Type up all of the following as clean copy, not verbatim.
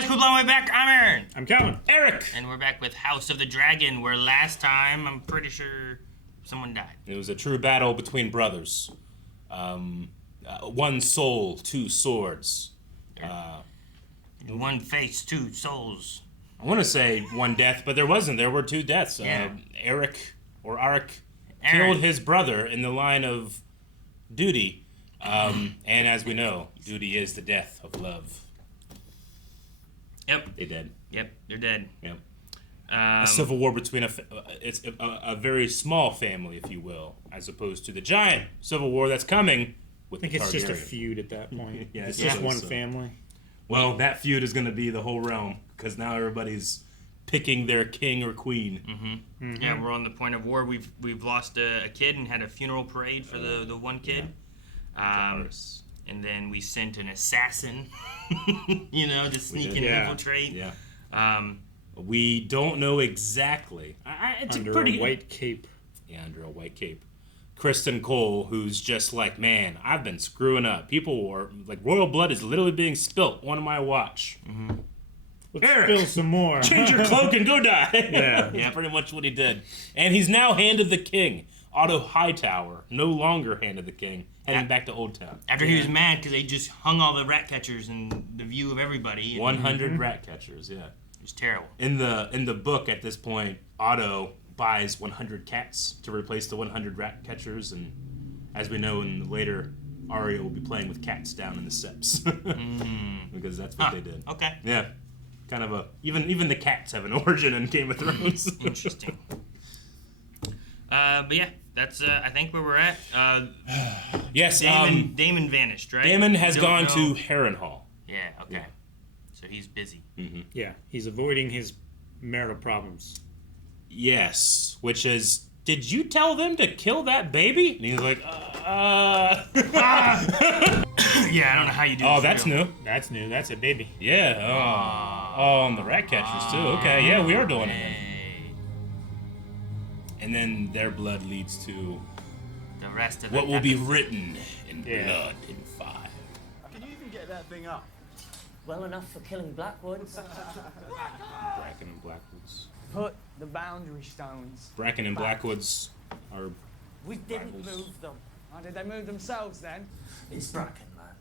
guys, cool blowing way back. I'm Aaron. I'm Calvin. Eric. And we're back with House of the Dragon, where last time, I'm pretty sure someone died. It was a true battle between brothers. One soul, two swords. One face, two souls. I want to say one death, but there wasn't. There were two deaths. Yeah. Eric, or Arik, Aaron. killed his brother in the line of duty. And as we know, duty is the death of love. Yep. They dead. Yep, they're dead. Yep. A civil war between it's a very small family, if you will, as opposed to the giant civil war that's coming with I think the it's just a Targaryen. feud at that point. Yeah, it's yeah. just one So. family. Well, that feud is going to be the whole realm, because now everybody's picking their king or queen. Mm-hmm. Mm-hmm. Yeah, we're on the point of war. We've lost a kid and had a funeral parade for the one kid. Yeah. And then we sent an assassin, to sneak in and Yeah. infiltrate. Yeah. We don't know exactly. It's Under a pretty a white cape. Yeah, under a white cape. Kristen Cole, who's just like, man, I've been screwing up. People were like, royal blood is literally being spilt on my watch. Mm-hmm. Let's Eric, spill some more. Change your cloak and go die. Yeah. Yeah, pretty much what he did. And he's now Hand of the King. Otto Hightower, no longer Hand of the King, heading back to Old Town. After he was mad because they just hung all the rat catchers in the view of everybody. 100 rat catchers, yeah. It was terrible. In the book at this point, Otto buys 100 cats to replace the 100 rat catchers, and as we know in the later, Arya will be playing with cats down in the Septs. Because that's what they did. Okay. Yeah. Kind of a even the cats have an origin in Game of Thrones. Interesting. But yeah, that's I think where we're at. Yes, Daemon vanished, right? Daemon has Don't gone know. to Harrenhal. Yeah, okay. Yeah. So he's busy. Yeah, he's avoiding his marital problems. Yes, which is, did you tell them to kill that baby? And he's like, Yeah, I don't know how you do Oh, this that's real. new. That's new. That's a baby. Yeah. Oh, and the rat catchers too. Okay, yeah, we are doing it. Hey, And then their blood leads to the rest of what it will be happens. written in Yeah. blood and fire. Can you even get that thing up? Well enough for killing Blackwoods. Bracken and Blackwoods. Put the boundary stones. Bracken and Blackwoods are We didn't Rivals. move them. Oh, did they move themselves then? It's Bracken land.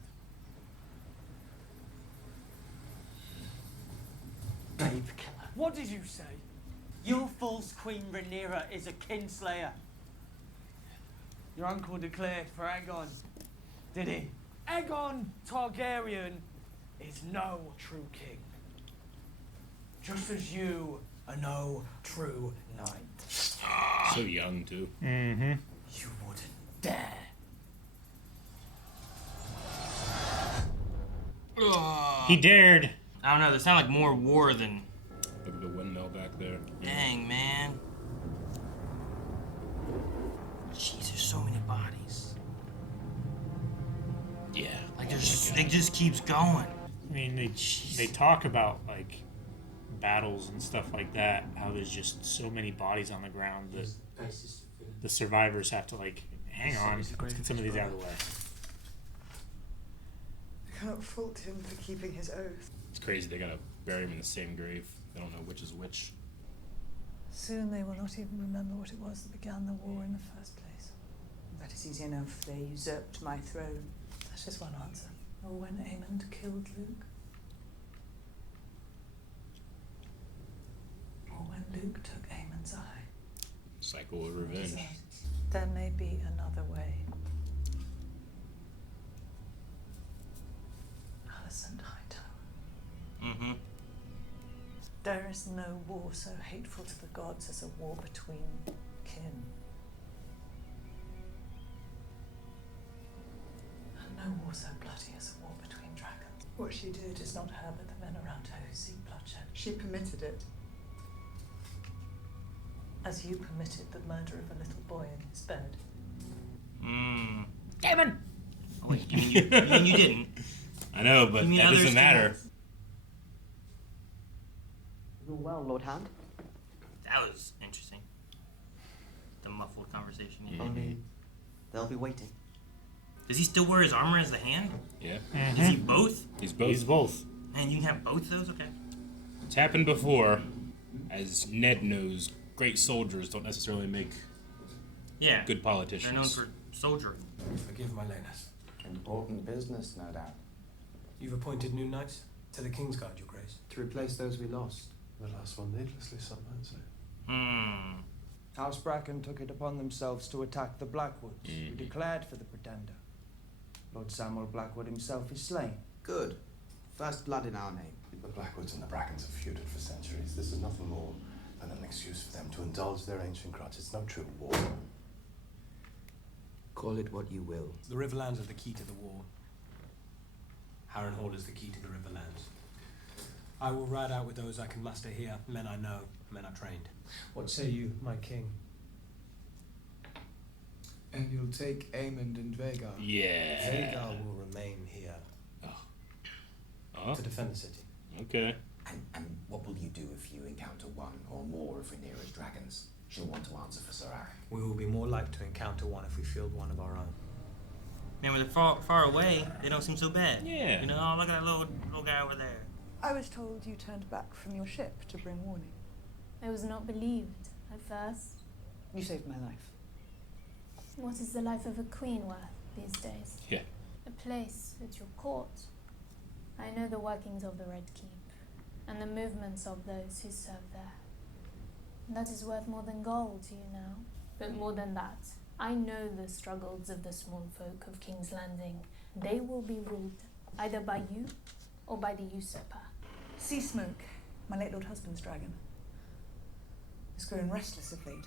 Babe killer. What did you say? Your false Queen Rhaenyra is a kinslayer. Your uncle declared for Aegon, did he? Aegon Targaryen is no true king. Just as you are no true knight. so young too. Mm-hmm. You wouldn't dare. Ugh. He dared. I don't know. They sound like more war than. Look at the windmill back there. Dang, man. Jeez, there's so many bodies. Yeah. Like it just keeps going. I mean, they talk about like battles and stuff like that. How there's just so many bodies on the ground that the survivors have to like, hang on, let's get some of these out of the way. I cannot fault him for keeping his oath. It's crazy they gotta bury him in the same grave. They don't know which is which. Soon they will not even remember what it was that began the war in the first place. That is easy enough. They usurped my throne. That is one answer. Or when Aemond killed Luke. Or when Luke took Aemond's eye. Cycle of revenge. There may be another way. Alicent Hightower. Mm-hmm. There is no war so hateful to the gods as a war between kin. And no war so bloody as a war between dragons. What she did is not her but the men around her who seek bloodshed. She permitted it. As you permitted the murder of a little boy in his bed. Mm. Daemon! Oh, wait, you mean you didn't? I know, but You mean that others doesn't matter. didn't? You're well, Lord Hand. That was interesting. The muffled conversation. Mm-hmm. Yeah. Only they'll be waiting. Does he still wear his armor as the hand? Yeah. Is he both? He's both. He's both. And you can have both of those? Okay. It's happened before. As Ned knows, great soldiers don't necessarily make Yeah. good politicians. They're known for soldiering. Forgive my lateness. Important business, no doubt. You've appointed new knights to the Kingsguard, Your Grace. To replace those we lost. The last one needlessly, some might say. Hmm. House Bracken took it upon themselves to attack the Blackwoods, who declared for the Pretender. Lord Samuel Blackwood himself is slain. Good. First blood in our name. The Blackwoods and the Brackens have feuded for centuries. This is nothing more than an excuse for them to indulge their ancient grudge. It's no true war. Call it what you will. The Riverlands are the key to the war. Harrenhal is the key to the Riverlands. I will ride out with those I can muster here, men I know, men I trained. What say you, my king? And you'll take Aemond and Vhagar. Yeah. Vhagar will remain here Oh, to defend the city. okay. And what will you do if you encounter one or more of Rhaenyra's dragons? She'll want to answer for Sir Aaron. We will be more likely to encounter one if we field one of our own. Man, when they're far away, they don't seem so bad. Yeah. You know, oh, look at that little guy over there. I was told you turned back from your ship to bring warning. I was not believed at first. You saved my life. What is the life of a queen worth these days? Yeah. A place at your court. I know the workings of the Red Keep and the movements of those who serve there. That is worth more than gold to you now. But more than that, I know the struggles of the small folk of King's Landing. They will be ruled either by you or by the usurper. Seasmoke, my late lord husband's dragon, has grown restless of late.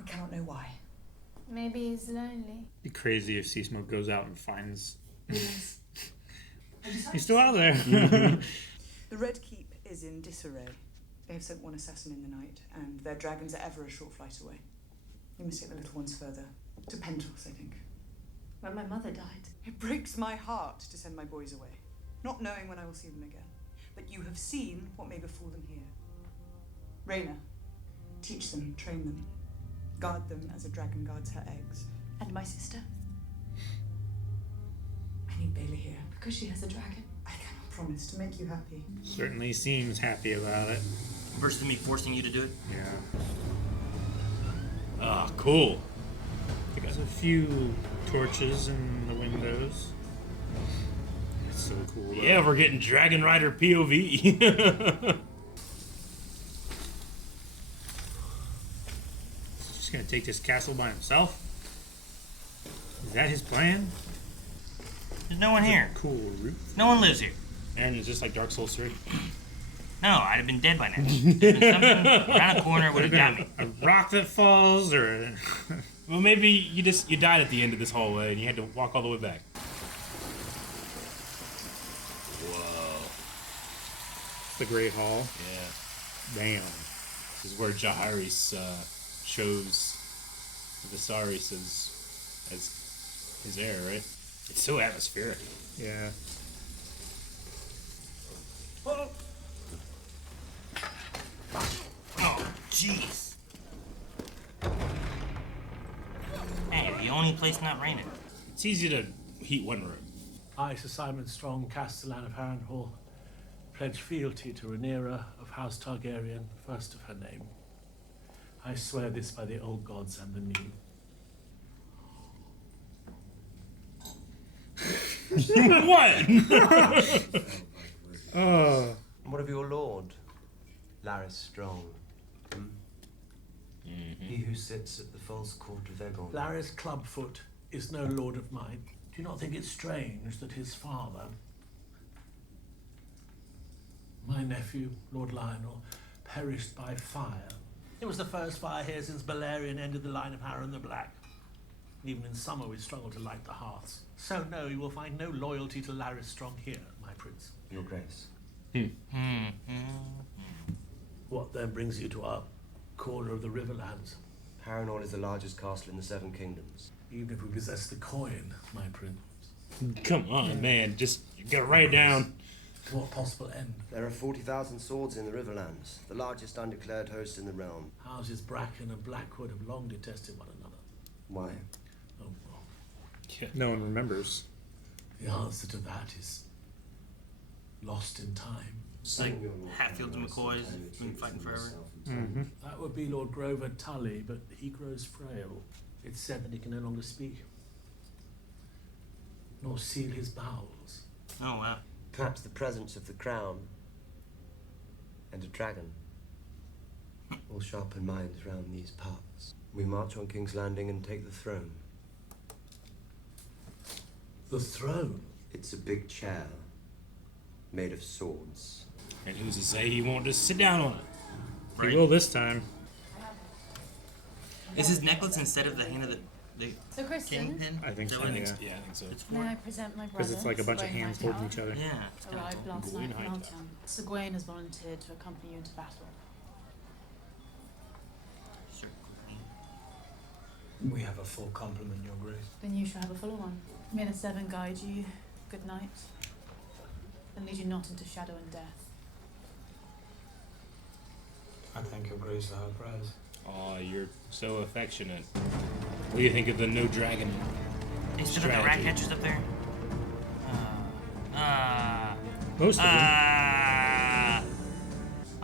I cannot know why. Maybe he's lonely. Be crazy if Seasmoke goes out and finds. He's still out there. The Red Keep is in disarray. They have sent one assassin in the night, and their dragons are ever a short flight away. You must take the little ones further. To Pentos, I think. When my mother died. It breaks my heart to send my boys away, not knowing when I will see them again. But you have seen what may befall them here. Rhaena, teach them, train them. Guard them as a dragon guards her eggs. And my sister? I need Bailey here, because she has a dragon. I cannot promise to make you happy. Certainly seems happy about it. Versus me forcing you to do it. Yeah. Ah, cool. There's a few torches in the windows. It's so cool. Though. Yeah, we're getting Dragon Rider POV. He's just gonna take this castle by himself? Is that his plan? There's no one here. Cool roof. No one lives here. Aaron, is this like Dark Souls 3? No, I'd have been dead by now. There's been something around a corner would have got me. A rock that falls, or Well, maybe you died at the end of this hallway and you had to walk all the way back. Whoa. the Great Hall. Yeah. Damn. This is where Jaehaerys chose Viserys as his heir, right? It's so atmospheric. Yeah. Oh, jeez. Hey, the only place not raining. It's easy to heat one room. I, Sir Simon Strong, Castellan of Harrenhal, pledge fealty to Rhaenyra of House Targaryen, first of her name. I swear this by the old gods and the new. What? Oh. What of your lord, Larys Strong? He who sits at the false court of Aegon. Larys Clubfoot is no lord of mine. Do you not think it strange that his father, my nephew, Lord Lionel, perished by fire? It was the first fire here since Balerion ended the line of Harren the Black. Even in summer we struggle to light the hearths. So no, you will find no loyalty to Larys Strong here, my prince. Your grace. What then brings you to our corner of the Riverlands? Harrenhal is the largest castle in the Seven Kingdoms. Even if we possess the coin, my prince. Come on, man. Just you gotta write it down. To what possible end? There are 40,000 swords in the Riverlands, the largest undeclared host in the realm. Houses Bracken and Blackwood have long detested one another. Why? Oh, well. Oh. Yeah. No one remembers. The answer to that is lost in time. It's like Hatfields and McCoys been fighting forever. Mm-hmm. That would be Lord Grover Tully, but he grows frail. It's said that he can no longer speak, nor seal his bowels. Oh, wow. Perhaps the presence of the crown and a dragon will sharpen minds round these parts. We march on King's Landing and take the throne. The throne? It's a big chair made of swords. And who's to say he won't just sit down on it? Right. He will this time. Is his necklace instead of the hand of the So, Kristen, kingpin? I think Is that so, what yeah. it's- Yeah, I think so. It's may for? I present my brother? Because it's like a bunch of Gwayne hands Hightower, holding each other. Yeah. It's kinda arrived cool. last Gwayne night from Hightower. Alton. Sir Gwayne has volunteered to accompany you into battle. Sure, Queen. We have a full complement, Your Grace. Then you shall have a fuller one. May the seven guide you. Good night. And lead you not into shadow and death. I thank Your Grace for her prayers. Oh, you're so affectionate. What do you think of the no dragon They still got the rat strategy? catchers up there? Most of them. I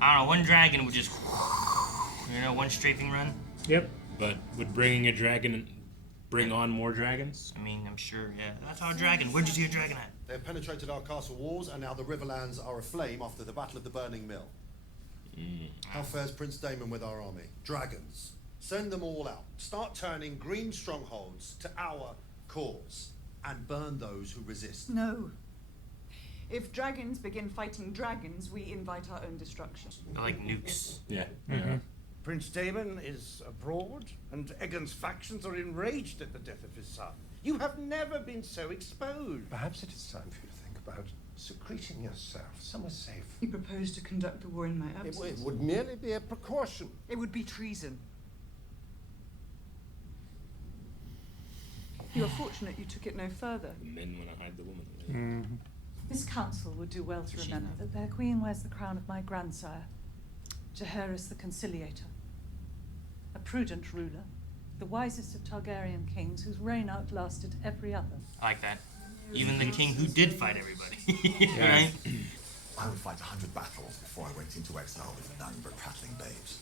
don't know, one dragon would just, one strafing run. Yep. But would bringing a dragon bring on more dragons? I mean, I'm sure, yeah. That's how a dragon. Where'd you see a dragon at? They have penetrated our castle walls, and now the Riverlands are aflame after the Battle of the Burning Mill. How fares Prince Daemon with our army? Dragons. Send them all out. Start turning green strongholds to our cause, and burn those who resist. No. If dragons begin fighting dragons, we invite our own destruction. I like nukes. Yeah. Prince Daemon is abroad, and Aegon's factions are enraged at the death of his son. You have never been so exposed. Perhaps it is time for you to think about secreting yourself somewhere safe. You propose to conduct the war in my absence? It would merely be a precaution. It would be treason. You are fortunate you took it no further. Men want to hide the woman. Mm-hmm. This council would do well to remember that their queen wears the crown of my grandsire, Jaehaerys the Conciliator. A prudent ruler, the wisest of Targaryen kings whose reign outlasted every other. I like that. Even the king who did fight everybody. Yeah. Right? I would fight 100 battles before I went into exile with none but prattling babes.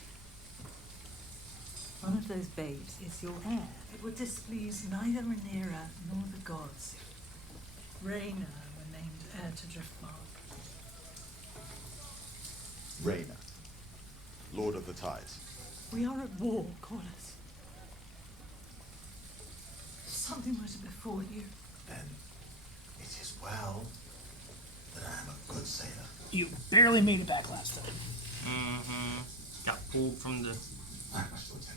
One of those babes is your heir. It would displease neither Rhaenyra nor the gods if Rhaena were named heir to Driftmark. Rhaena, Lord of the Tides. We are at war, Corlys. If something were to befall you, Then it is well that I am a good sailor. You barely made it back last time. Mm-hmm. Got pulled from the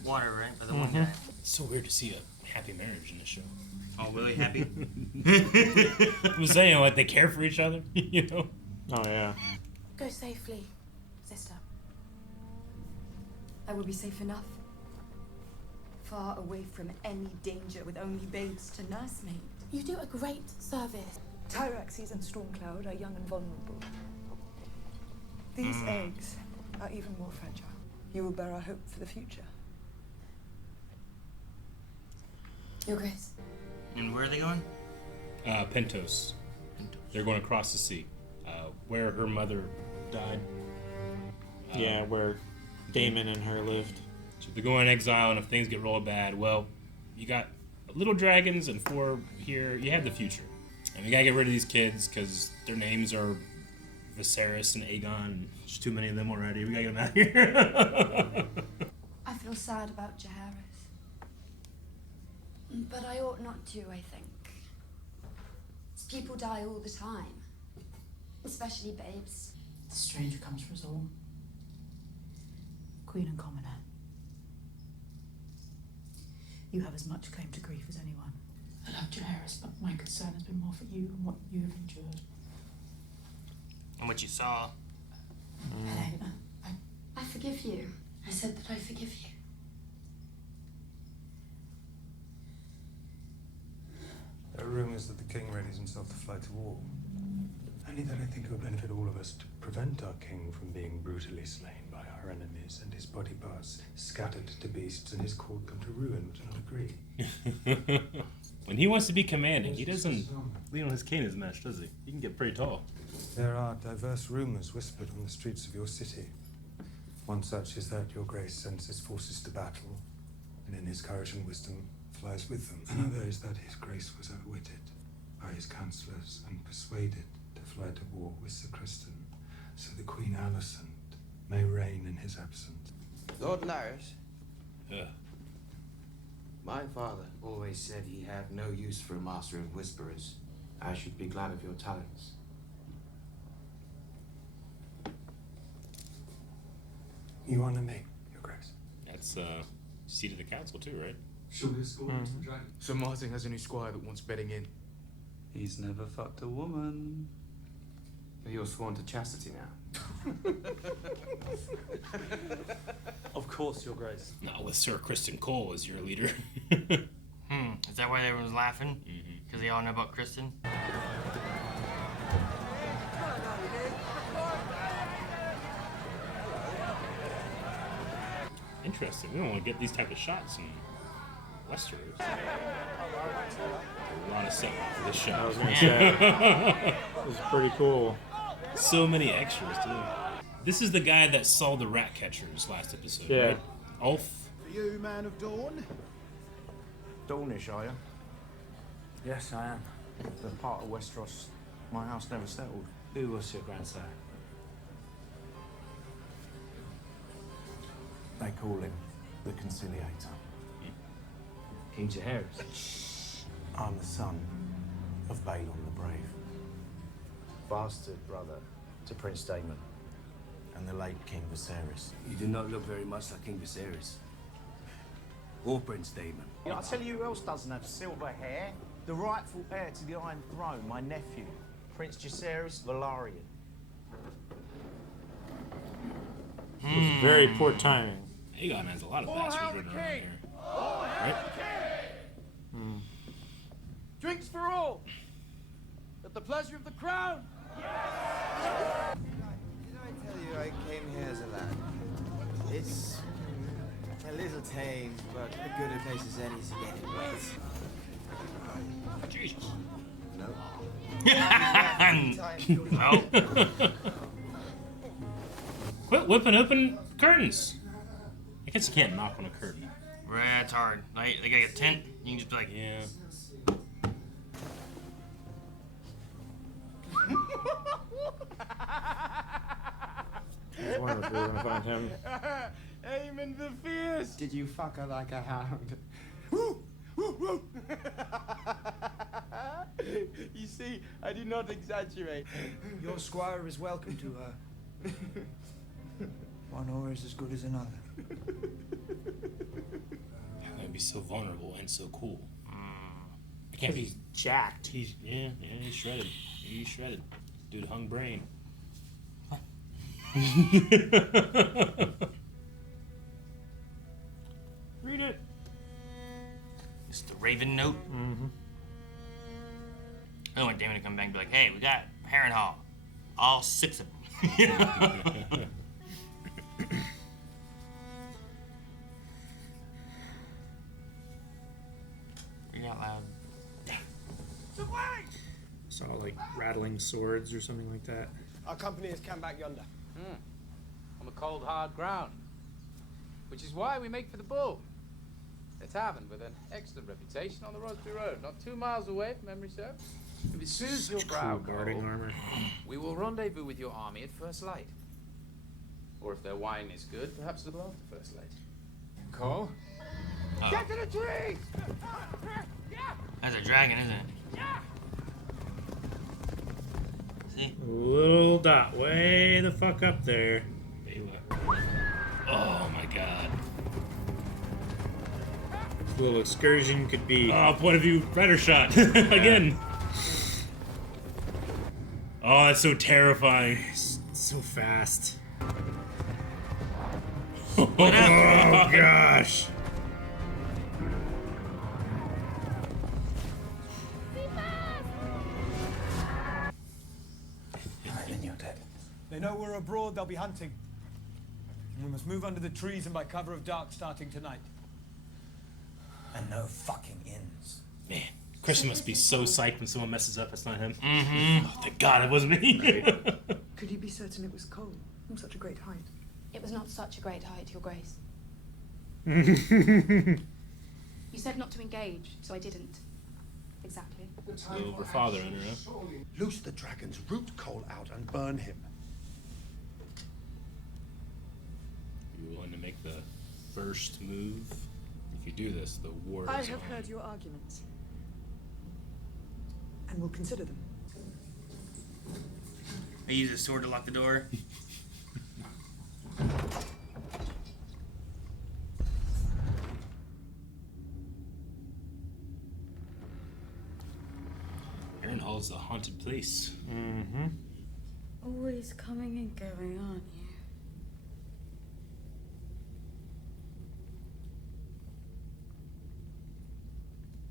water, right? By the one guy. It's so weird to see a happy marriage in this show. Oh, really happy? I'm saying, like, they care for each other, you know? Oh, yeah. Go safely, sister. I will be safe enough. Far away from any danger with only babes to nurse me. You do a great service. Tyraxes and Stormcloud are young and vulnerable. These eggs are even more fragile. You will bear our hope for the future. Your Grace. And where are they going? Pentos. They're going across the sea, where her mother died. Yeah, where Daemon and her lived. So they're going in exile, and if things get real bad, well, you got little dragons and 4 here. You have the future. And we gotta get rid of these kids, because their names are Viserys and Aegon. There's too many of them already. We gotta get them out of here. I feel sad about Jaehaerys. But I ought not to, I think. People die all the time. Especially babes. The stranger comes for us all. Queen and commoner. You have as much claim to grief as anyone. I love Jaehaerys, but my concern has been more for you and what you have endured. And what you saw. Helaena, I forgive you. I said that I forgive you. There are rumours that the king readies himself to fly to war. Only then I think it would benefit all of us to prevent our king from being brutally slain by our enemies and his body parts scattered to beasts and his court come to ruin. Would you not agree? When he wants to be commanding, he doesn't lean on his cane as much, does he? He can get pretty tall. There are diverse rumours whispered on the streets of your city. One such is that your grace sends his forces to battle, and in his courage and wisdom flies with them. Another is that his grace was outwitted by his counsellors and persuaded to fly to war with Sir Criston, so the Queen Alicent may reign in his absence. Lord Larys, Yeah. my father always said he had no use for a master of whisperers. I should be glad of your talents. You honour me, your grace. That's seat of the council too, right? Shall we escort Mr. Dragon? Sir Martin has a new squire that wants bedding in. He's never fucked a woman. You're sworn to chastity now. Of course, Your Grace. Not with Sir Kristen Cole as your leader. Is that why everyone's laughing? Because they all know about Kristen? Interesting. We don't want to get these type of shots in Westeros. We're on a set for this shot. I was gonna say, it was pretty cool. So many extras, too. This is the guy that saw the rat catchers last episode, Yeah. right? Ulf. For you, man of Dawn? Dornish, are you? Yes, I am. The part of Westeros my house never settled. Who was your grandsire? They call him the Conciliator. King Jaehaerys. I'm the son of Balon the Brave. Bastard brother to Prince Daemon. And the late King Viserys. You do not look very much like King Viserys. Or Prince Daemon. I'll tell you who else doesn't have silver hair. The rightful heir to the Iron Throne, my nephew, Prince Jaehaerys Velaryon. It was very poor timing. Aegon has a lot of bastards running around here. Right? Drinks for all! At the pleasure of the crown! Did I tell you I came here as a lad? It's a little tame, but a good a place as any to get it wet. Jesus. No. Quit whipping open curtains. I guess you can't knock on a curtain. Right, that's hard. Like a tent, you can just be like, Yeah. I was wondering if we were gonna find him. Aemond the Fierce! Did you fuck her like a hound? You see, I do not exaggerate. Your squire is welcome to her. One oar is as good as another. How can he be so vulnerable and so cool? I can't He's be jacked. He's shredded. He's shredded. Dude hung brain. Read it. it's the Raven note. Mm-hmm. I don't want Daemon to come back and be like, hey, we got Harrenhal. All 6 of them. You know? Read out loud. Saw like rattling swords or something like that. Our company has come back yonder. On the cold, hard ground. Which is why we make for the Bull. A tavern with an excellent reputation on the Rosby Road, not 2 miles away, if memory serves. If it soothes your brow, Cool guarding Cole, armor. we will rendezvous with your army at first light. Or if their wine is good, perhaps a little after first light. Cole? Get to the trees! That's a dragon, isn't it? See? Little dot way the fuck up there. Oh my god. This little excursion could be. Oh, point of view, rider shot. Again. Oh, that's so terrifying. So fast. Oh gosh. Then you're dead. They know we're abroad, they'll be hunting. And we must move under the trees and by cover of dark starting tonight. And no fucking inns. Man, Christian must be so psyched when someone messes up. That's not him. Mm-hmm. Oh, thank God it wasn't me. Could you be certain it was Cole from such a great height? It was not such a great height, Your Grace. You said not to engage, so I didn't. Exactly. Over father in her, huh? Loose the dragons, root Cole out, and burn him. You willing to make the first move? If you do this, the war I is have on. heard your arguments. And will consider them. I use a sword to lock the door. Aaron Hall's a haunted place. Mm-hmm. Always coming and going, aren't you?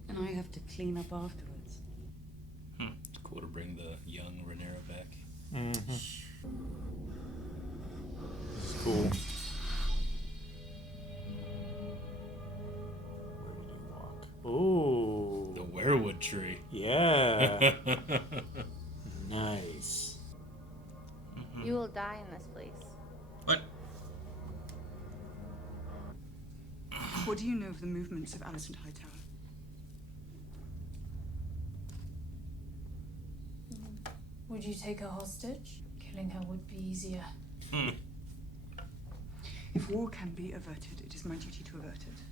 And I have to clean up afterwards. Cool to bring the young Rhaenyra back. Mm-hmm. This is cool. Ooh. The werewood tree. Yeah. Nice. You will die in this place. What? What do you know of the movements of Alicent Hightower? Would you take her hostage? Killing her would be easier. If war can be averted, it is my duty to avert it.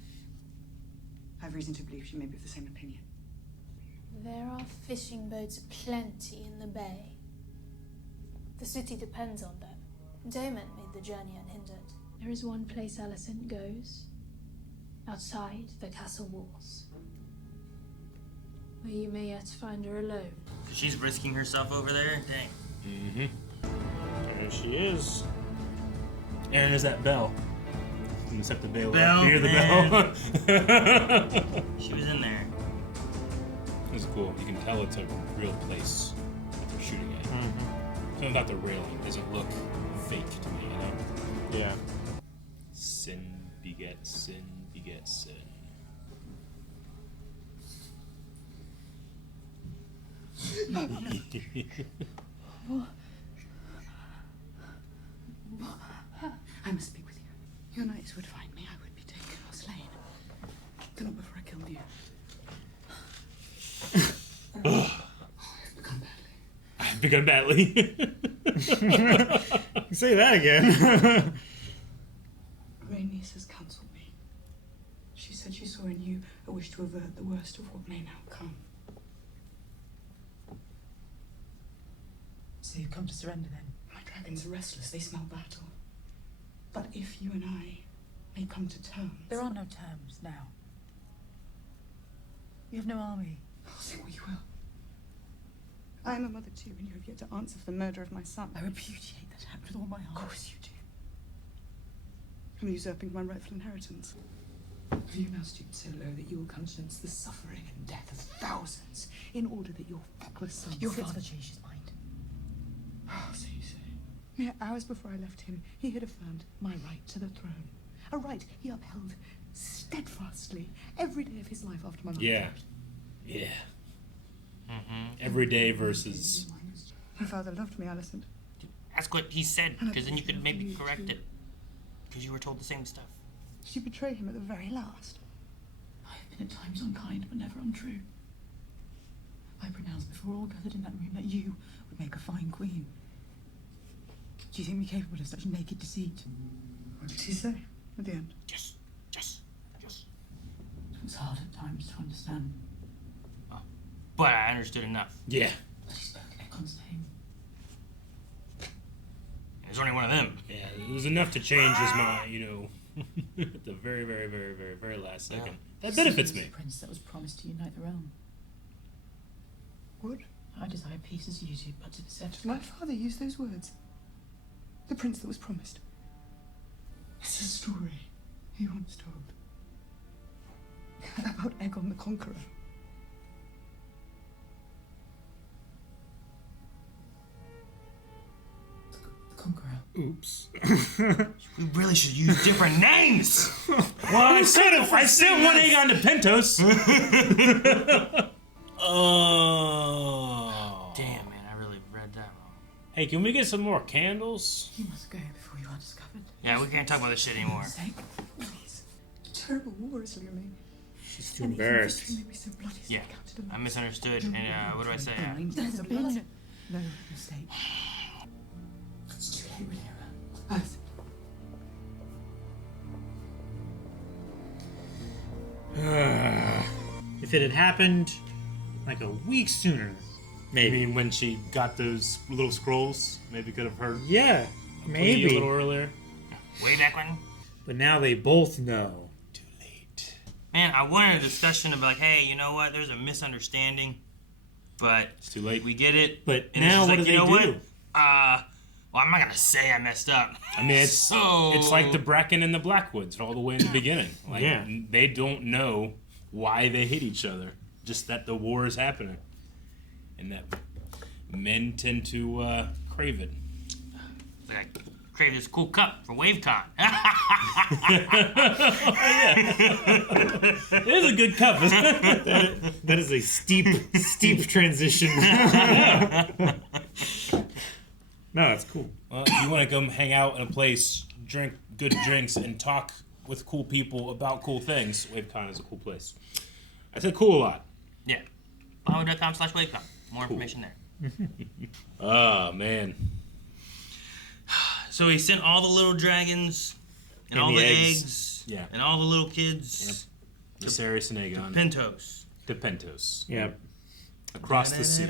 I have reason to believe she may be of the same opinion. There are fishing boats aplenty in the bay. The city depends on them. Daemon made the journey unhindered. There is one place Alicent goes. Outside the castle walls. Where you may yet find her alone. She's risking herself over there? Dang. Mm-hmm. There she is. Aaron, is that bell? You set the bell. Bell, Hear the bell. She was in there. This is cool. You can tell it's a real place that they're shooting at. Something about the railing doesn't look fake to me, you know? Yeah. Sin begets sin begets sin. I must speak with you. Your knights would find me, I would be taken or slain. But not before I killed you. I've begun badly. Say that again. Rhaenys has counselled me. She said she saw in you a wish to avert the worst of what may now come. So you've come to surrender then? My dragons are restless, they smell battle. But if you and I may come to terms... There are no terms now. You have no army. I'll say what you will. I am a mother too, and you have yet to answer for the murder of my son. I repudiate that act with all my heart. Of course you do. I'm usurping my rightful inheritance. Have you now stooped so low that you will countenance the suffering and death of thousands in order that your feckless son... Your father changed his mind. Oh, so you say. Mere hours before I left him, he had affirmed my right to the throne. A right he upheld steadfastly every day of his life after my mother Yeah. died. Yeah. Every day versus... My father loved me, Alicent. Ask what he said, because then you could maybe correct it. Because you were told the same stuff. Did you betray him at the very last? I have been at times unkind, but never untrue. I pronounced before all gathered in that room that you would make a fine queen. Do you think me capable of such naked deceit? What did he say at the end? Yes. It's hard at times to understand. Oh. But I understood enough. Yeah. But he spoke in Aegon's name. There's only one of them. Yeah, it was enough to change his mind, you know, at the very, very, very, very, very last second. That benefits me. The prince that was promised to unite the realm. What? I desire peace as you do, but to the set. My father used those words. The prince that was promised. It's a story he once told. About Aegon the Conqueror. The Conqueror. Oops. We really should use different names! Well, I sent one Aegon to Pentos. Oh. Damn, man, I really read that wrong. Hey, can we get some more candles? You must go before you are discovered. Yeah, we can't talk about this shit anymore. Please. A terrible war is looming. She's too embarrassed. Yeah, I misunderstood. And what do I say? There's been no mistake. It's too late, Rhaenyra. If it had happened like a week sooner, maybe. I mean, when she got those little scrolls, maybe could have heard. Yeah, a maybe plea a little earlier. Way back when. But now they both know. Man, I wanted a discussion of like, hey, you know what? There's a misunderstanding, but it's too late. We get it. But and now it's what like, do you they know do? What? Well, I'm not gonna say I messed up. I mean, it's like the Bracken and the Blackwoods all the way in the beginning. Like, Yeah. They don't know why they hate each other, just that the war is happening, and that men tend to crave it. Like, I crave this cool cup for WaveCon. It is a good cup. That is a steep transition. No, it's cool. Well, if you want to come hang out in a place, drink good drinks, and talk with cool people about cool things, WaveCon is a cool place. I said cool a lot. Yeah. Bahama.com/WaveCon. More information there. Oh, man. So he sent all the little dragons and all the eggs, Yeah. and all the little kids Viserys and Aegon. to Pentos. To Pentos. Yep. Across the sea.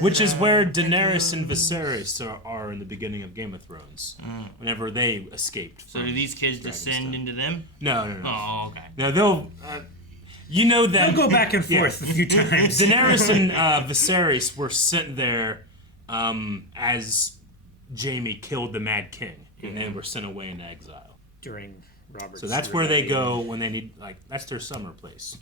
Which is where Daenerys and Viserys are in the beginning of Game of Thrones. Whenever they escaped. So do these kids descend into them? No. Oh, okay. No, they'll... you know that... They'll go back and forth a few times. Daenerys and Viserys were sent there as Jaime killed the Mad King. And they were sent away into exile. During Robert's... So that's where they go when they need... Like, that's their summer place.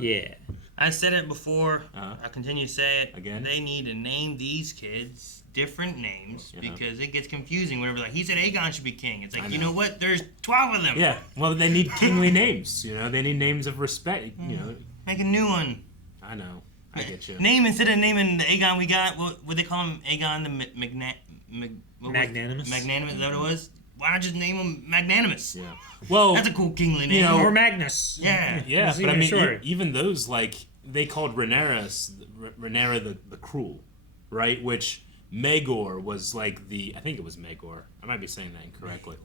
Yeah. I said it before. I continue to say it. Again? They need to name these kids different names because it gets confusing whenever like he said Aegon should be king. It's like, you know what? There's 12 of them. Yeah. Well, they need kingly names. You know, they need names of respect. You know. Make a new one. I know. I get you. Name instead of naming the Aegon we got. What would they call him? Aegon the Magnanimous. Magnanimous. Is that what it was? Why not just name him Magnanimous? Yeah. Well, that's a cool kingly name. You know, or Magnus. Yeah. Yeah, It's but I mean, shorter. even those, like, they called Rhaenyra the Cruel, right? Which Maegor was like I think it was Maegor. I might be saying that incorrectly.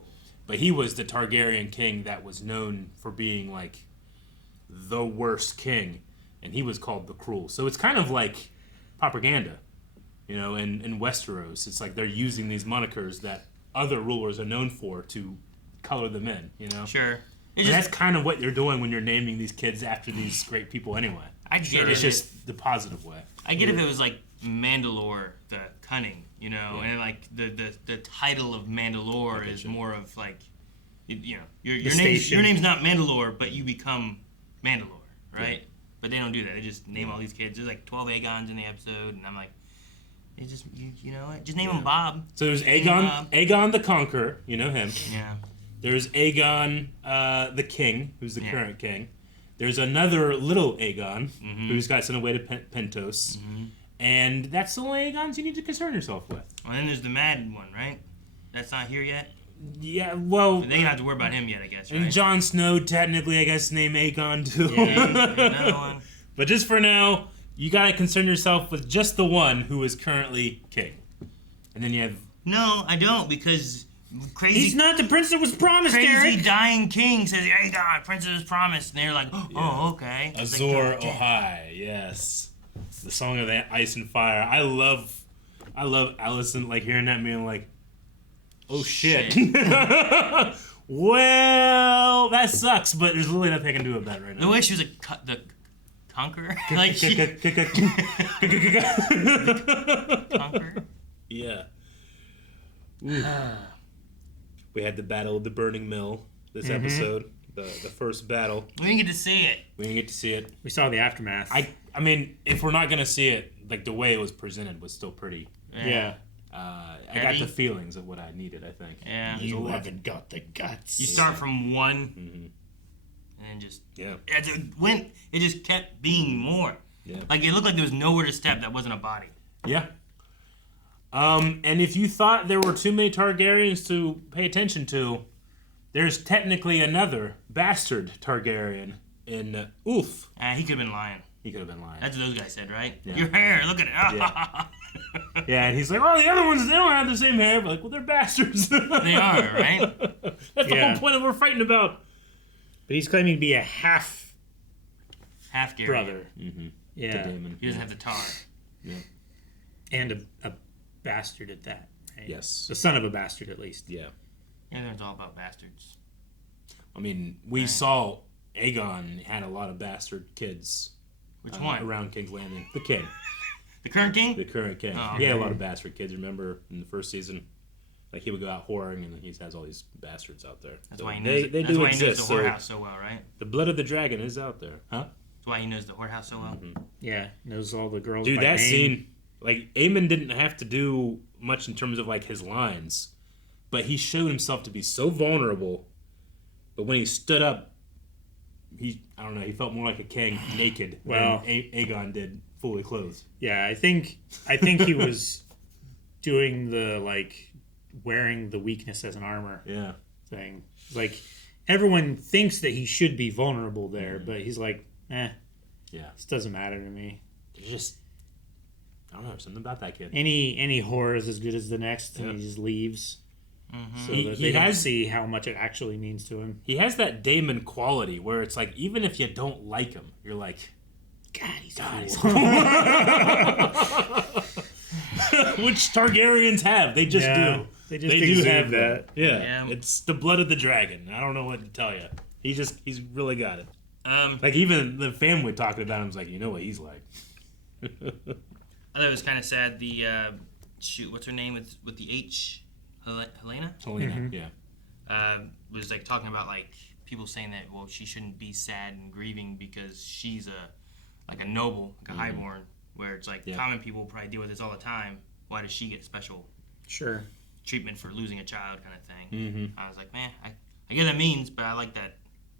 But he was the Targaryen king that was known for being, like, the worst king. And he was called the Cruel. So it's kind of like propaganda, you know, in Westeros. It's like they're using these monikers that other rulers are known for to color them in, you know? Sure. And that's kind of what you're doing when you're naming these kids after these great people anyway. I get it. It's just the positive way. I get if it was like Mandalore the Cunning, you know, and like the title of Mandalore is more of like, you know, your name's not Mandalore, but you become Mandalore, right? Yeah. But they don't do that. They just name all these kids. There's like 12 Aegons in the episode, and I'm like, they just you know what? Just name him Bob. So there's Aegon the Conqueror, you know him. Yeah. There's Aegon the King, who's the current king. There's another little Aegon, who's got sent away to Pentos. And that's the only Aegons you need to concern yourself with. Well, then there's the Mad one, right? That's not here yet? Yeah, well... They don't have to worry about him yet, I guess, right? And Jon Snow, technically, I guess, named Aegon, too. Yeah, another one. But just for now, you gotta concern yourself with just the one who is currently king. And then you have... No, I don't, because... Crazy, he's not the prince that was promised, crazy Eric. dying king says, "Hey God, prince was promised," and they're like, "Oh, okay." Azor Ahai, yes, the song of the ice and fire. I love Alicent, like hearing that being like, "Oh shit." Well, that sucks, but there's literally nothing I can do about it right now. The way she was the conqueror, like conqueror. Yeah. We had the Battle of the Burning Mill this episode, the first battle. We didn't get to see it. We didn't get to see it. We saw the aftermath. I mean, if we're not gonna see it, like the way it was presented was still pretty. Yeah. I got the feelings of what I needed. I think. Yeah. You haven't got the guts. You start from one, and then just it just kept being more. Yeah. Like, it looked like there was nowhere to step that wasn't a body. Yeah. And if you thought there were too many Targaryens to pay attention to, there's technically another bastard Targaryen in Ulf. He could have been lying. He could have been lying. That's what those guys said, right? Yeah. Your hair, look at it. Yeah. Yeah, and he's like, oh, the other ones, they don't have the same hair. But like, well, they're bastards. They are, right? That's the whole point of what we're fighting about. But he's claiming to be a half Gary. brother. Mm-hmm. Yeah. To Daemon. He doesn't have the tar. Yeah. And a bastard at that. Right? Yes. The son of a bastard, at least. Yeah. Yeah, it's all about bastards. I mean, we saw Aegon had a lot of bastard kids. Which one? Around King's Landing. The king. The current king? The current king. Oh, He had a okay. lot of bastard kids. Remember in the first season? Like, he would go out whoring, and he has all these bastards out there. That's So why he knows, they that's do why he knows exist, the whorehouse so well, right? The blood of the dragon is out there. Huh? That's why he knows the whorehouse so well. Mm-hmm. Yeah, knows all the girls. Dude, by that name. scene, like, Aemond didn't have to do much in terms of, like, his lines, but he showed himself to be so vulnerable. But when he stood up, I don't know, he felt more like a king naked Well, than Aegon did fully clothed. Yeah, I think he was doing the, like, wearing the weakness as an armor thing. Like, everyone thinks that he should be vulnerable there, but he's like, this doesn't matter to me. It's just, I don't know, something about that kid. Any whore is as good as the next, and he just leaves. Mm-hmm. So that they don't see how much it actually means to him. He has that Daemon quality where it's like, even if you don't like him, you're like, God, he's Which Targaryens have. They just do. They just do exude have that. Yeah. It's the blood of the dragon. I don't know what to tell you. He's really got it. Like, even the family talking about him was like, you know what he's like. I thought it was kind of sad. The what's her name with the H? Helaena? Helaena, yeah. Was like talking about like people saying that she shouldn't be sad and grieving because she's a noble, like a highborn, where it's like common people probably deal with this all the time. Why does she get special treatment for losing a child, kind of thing? Mm-hmm. I was like, man, I get what that means, but I like that.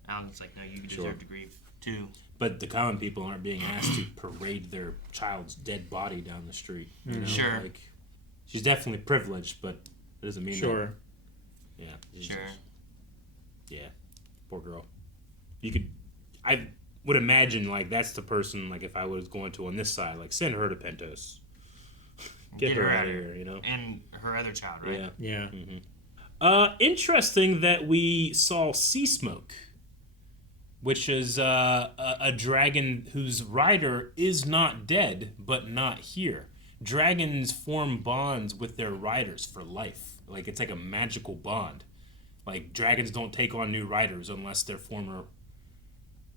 Alan's like, no, you deserve to grieve too. But the common people aren't being asked to parade their child's dead body down the street. You know? Sure. Like, she's definitely privileged, but it doesn't mean that. Yeah. Sure. Yeah. Poor girl. I would imagine, like, that's the person, like, if I was going to on this side, like, send her to Pentos. Get her out of here, you know? And her other child, right? Yeah. Mm-hmm. Interesting that we saw Seasmoke, which is a dragon whose rider is not dead, but not here. Dragons form bonds with their riders for life. Like, it's like a magical bond. Like, dragons don't take on new riders unless their former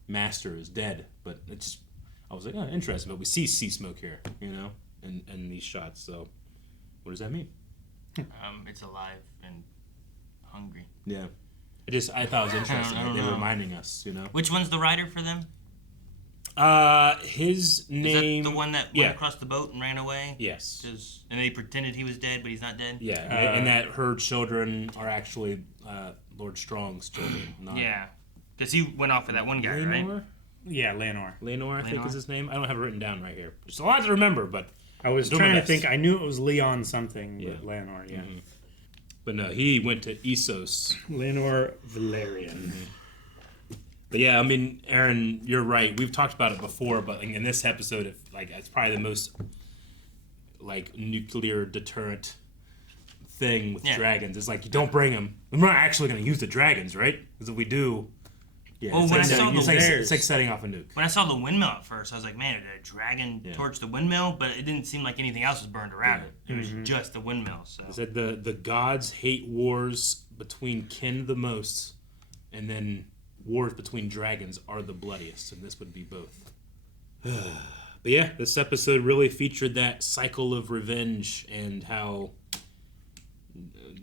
master is dead. But it's, I was like, oh, interesting. But we see Seasmoke here, you know, in these shots. So, what does that mean? It's alive and hungry. Yeah. I thought it was interesting. I don't They were know. reminding us, you know. Which one's the rider for them? His name. Is that the one that went across the boat and ran away? Yes. And they pretended he was dead, but he's not dead? Yeah, and that her children are actually Lord Strong's children. Not Yeah. Because he went off with that one guy, right? Yeah, Laenor. Laenor, I think is his name. I don't have it written down right here. There's a lot to remember, but I was doing my trying to best. think. I knew it was Leon something, but Laenor, yeah. Mhm. But no, he went to Essos. Laenor Valerian. But yeah, I mean, Aaron, you're right. We've talked about it before, but in this episode, it's probably the most like nuclear deterrent thing with dragons. It's like, you don't bring them. We're not actually going to use the dragons, right? Because if we do, Well, when I saw the it's like setting off a nuke. When I saw the windmill at first, I was like, man, did a dragon torch the windmill? But it didn't seem like anything else was burned around it. It was just the windmill. So It said the gods hate wars between kin the most, and then wars between dragons are the bloodiest, and this would be both. But yeah, this episode really featured that cycle of revenge and how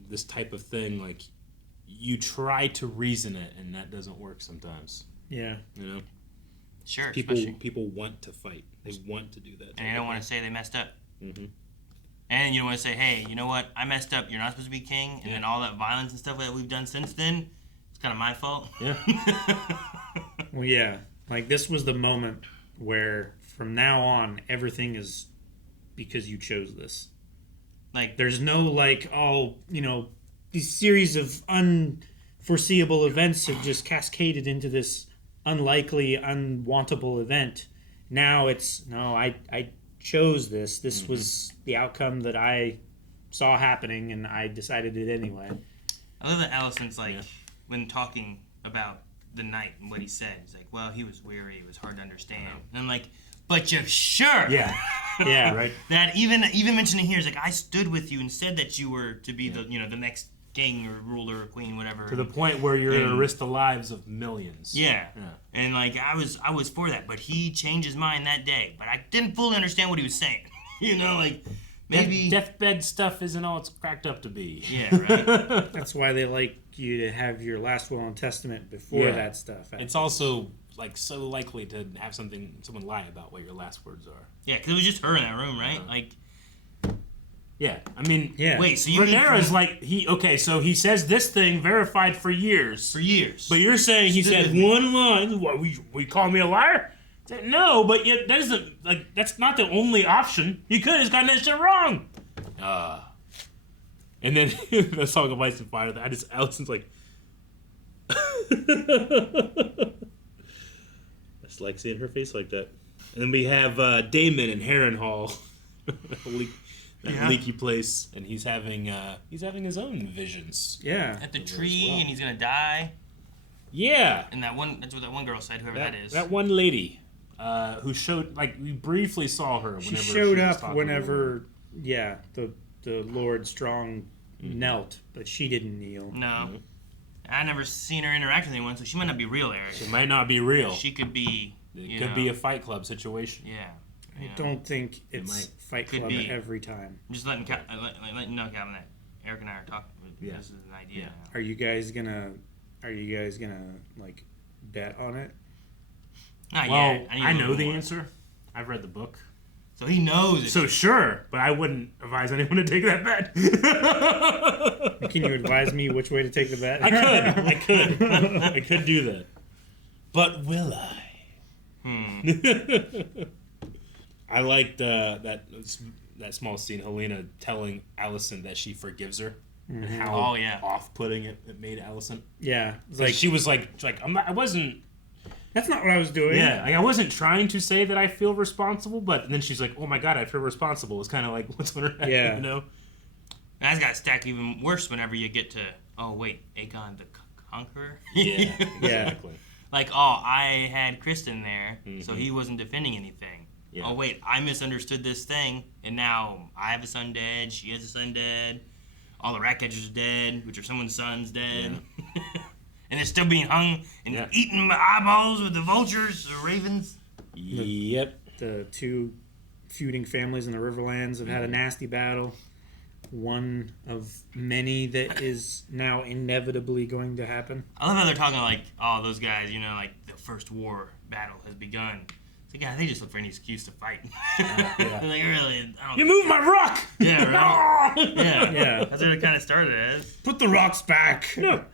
this type of thing, like, you try to reason it, and that doesn't work sometimes. Yeah. You know? Sure. People want to fight. They want to do that. And they don't want to say they messed up. Mm-hmm. And you don't want to say, hey, you know what? I messed up. You're not supposed to be king. And then all that violence and stuff that we've done since then, it's kind of my fault. Yeah. Well, yeah. Like, this was the moment where from now on, everything is because you chose this. Like, there's no these series of unforeseeable events have just cascaded into this unlikely, unwantable event. Now it's, no, I chose this. This was the outcome that I saw happening, and I decided it anyway. I love that Alicent's when talking about the night and what he said, he's like, well, he was weary, it was hard to understand. And I'm like, but you're sure? Yeah. Yeah. Right. That even mentioning here is like, I stood with you and said that you were to be the next king or ruler or queen, whatever. To the point where you're going to risk the lives of millions. Yeah. And I was for that, but he changed his mind that day. But I didn't fully understand what he was saying. Maybe deathbed stuff isn't all it's cracked up to be. Yeah, right. That's why they like you to have your last will and testament before that stuff happens. It's also so likely to have someone lie about what your last words are. Yeah, because it was just her in that room, right? Yeah, I mean, Wait, so you Rhaenyra's so he says this thing verified for years. But you're saying he said one line. What, we call me a liar? No, but yet that isn't that's not the only option. He could have gotten that shit wrong. And then the Song of Ice and Fire. Alicent's like. I just like seeing her face like that. And then we have Daemon in Harrenhal, leaky place, and he's having his own visions. Yeah, at the tree, and he's gonna die. Yeah, and that's what that one girl said. Whoever that is. That one lady, who showed we briefly saw her. Whenever she showed up whenever the Lord Strong knelt, but she didn't kneel. No. I never seen her interact with anyone, so she might not be real, Eric. She might not be real. She could be. It could be a Fight Club situation. Yeah. I don't think it's Fight Club every time. I'm just letting you know, Calvin, that Eric and I are talking. Yeah. This is an idea. Now. Are you guys gonna bet on it? Not yet. I know the answer. I've read the book. So he knows it. So sure, but I wouldn't advise anyone to take that bet. Can you advise me which way to take the bet? I could do that. But will I? I liked that small scene, Helaena telling Alicent that she forgives her, and how off-putting it made Alicent. Yeah, she was like I wasn't. That's not what I was doing. Yeah, I wasn't trying to say that I feel responsible, but then she's like, "Oh my god, I feel responsible." It's kind of like what's on her head, Yeah. you know. That's got stacked even worse whenever you get to Aegon the Conqueror. Yeah, exactly. I had Kristen there, so he wasn't defending anything. Yeah. Oh wait, I misunderstood this thing, and now I have a son dead. She has a son dead. All the rat catchers are dead, which are someone's sons dead. Yeah. And they're still being hung and eating eyeballs with the vultures, the ravens. Yep. The two feuding families in the Riverlands have had a nasty battle. One of many that is now inevitably going to happen. I love how they're talking those guys, the first war battle has begun. It's like, they just look for any excuse to fight. Really, you moved my rock! Yeah, right? Yeah. That's what it kind of started as. Put the rocks back! No.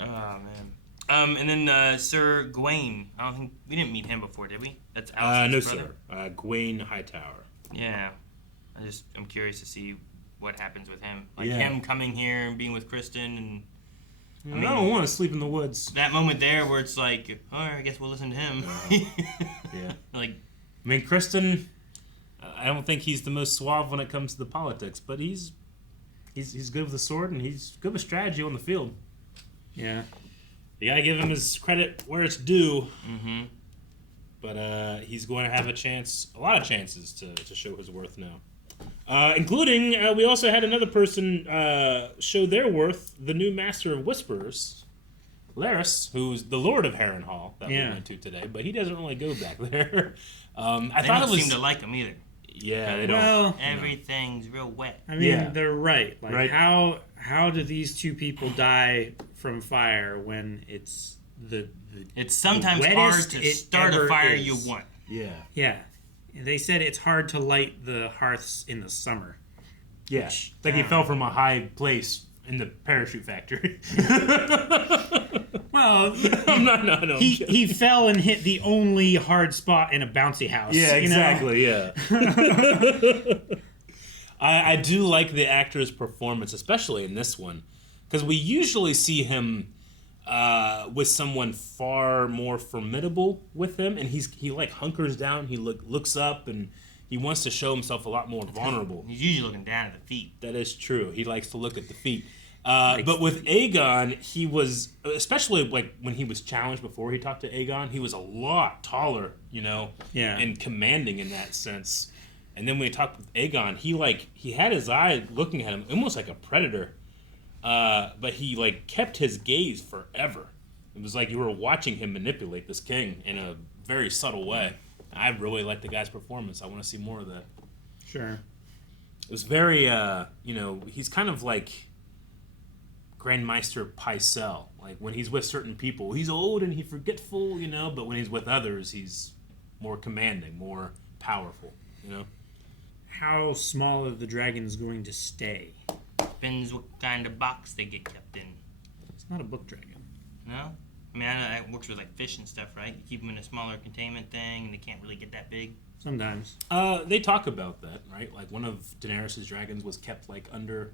Oh, man. And then Sir Gwayne. I don't think we didn't meet him before, did we? That's Alicent's brother. Sir. Gwayne Hightower. Yeah. I'm curious to see what happens with him. Him coming here and being with Kristen and I don't want to sleep in the woods. That moment there where it's like, I guess we'll listen to him. Yeah. Kristen, I don't think he's the most suave when it comes to the politics, but he's good with the sword and he's good with strategy on the field. Yeah. You gotta give him his credit where it's due. Mm-hmm. But he's going to have a lot of chances to show his worth now. Including, we also had another person show their worth, the new Master of Whisperers, Larys, who's the Lord of Harrenhal that we went to today, but he doesn't really go back there. They don't seem to like him either. Yeah, they don't. Everything's real wet. I mean, they're right. How do these two people die from fire when it's it's sometimes hard to start a fire you want. Yeah. Yeah. They said it's hard to light the hearths in the summer. Yeah. It's like he fell from a high place in the parachute factory. Well, No. No. He fell and hit the only hard spot in a bouncy house. Yeah, exactly. Yeah. I do like the actor's performance, especially in this one, because we usually see him with someone far more formidable with him, and he like hunkers down, he looks up, and he wants to show himself a lot more vulnerable. He's usually looking down at the feet. That is true. He likes to look at the feet. But with Aegon, he was, especially like when he was challenged before he talked to Aegon, he was a lot taller, and commanding in that sense. And then when he talked with Aegon, he had his eye looking at him almost like a predator. But he kept his gaze forever. It was like you were watching him manipulate this king in a very subtle way. I really like the guy's performance. I want to see more of that. Sure. It was very, he's kind of like Grandmeister Pycelle. Like when he's with certain people, he's old and he's forgetful, but when he's with others, he's more commanding, more powerful, How small are the dragons going to stay? Depends what kind of box they get kept in. It's not a book dragon. No? I mean, I know that works with fish and stuff, right? You keep them in a smaller containment thing, and they can't really get that big. Sometimes. They talk about that, right? Like one of Daenerys' dragons was kept under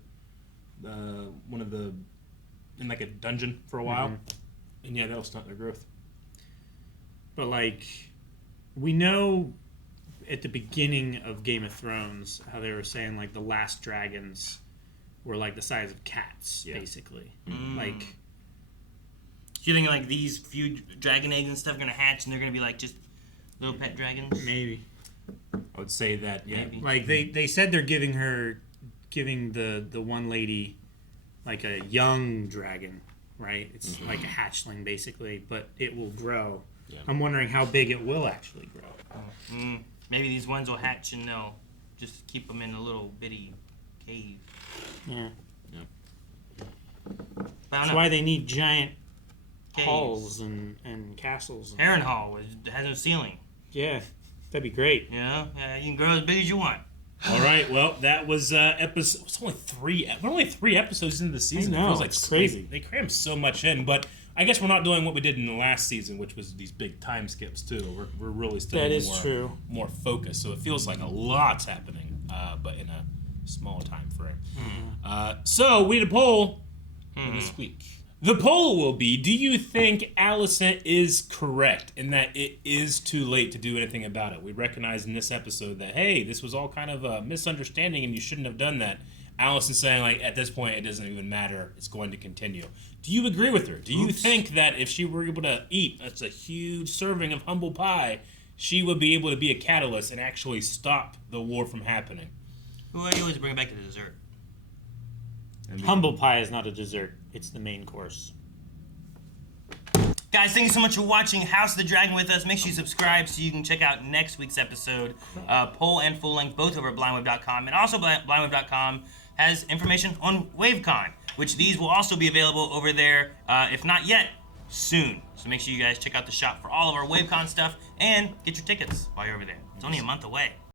in a dungeon for a while, and yeah, that'll stunt their growth. But we know at the beginning of Game of Thrones how they were saying the last dragons were the size of cats, basically. Do you think these few dragon eggs and stuff are gonna hatch and they're gonna be just little pet dragons? Maybe. I would say that, yeah. Maybe. They said they're giving the one lady a young dragon, right? It's like a hatchling basically, but it will grow. Yeah. I'm wondering how big it will actually grow. Maybe these ones will hatch and they'll just keep them in a little bitty cave. Yeah. That's why they need giant caves. Halls and castles. Harrenhal has no ceiling. Yeah, that'd be great. Yeah, you can grow as big as you want. All right, well, that was episode. It's only we're only 3 episodes into the season. I know, it feels like it's crazy. They crammed so much in, but I guess we're not doing what we did in the last season, which was these big time skips too. We're really still more focused, so it feels like a lot's happening, but in a small time frame. So we did a poll this week. The poll will be, do you think Alicent is correct in that it is too late to do anything about it? We recognize in this episode that, hey, this was all kind of a misunderstanding and you shouldn't have done that. Alicent saying, at this point, it doesn't even matter. It's going to continue. Do you agree with her? Do you think that if she were able to eat, that's a huge serving of humble pie, she would be able to be a catalyst and actually stop the war from happening? Who do you always bring back to the dessert? Humble pie is not a dessert. It's the main course. Guys, thank you so much for watching House of the Dragon with us. Make sure you subscribe so you can check out next week's episode. Poll and full length, both over at blindwave.com. And also blindwave.com has information on WaveCon, which these will also be available over there, if not yet, soon. So make sure you guys check out the shop for all of our WaveCon stuff and get your tickets while you're over there. It's only a month away.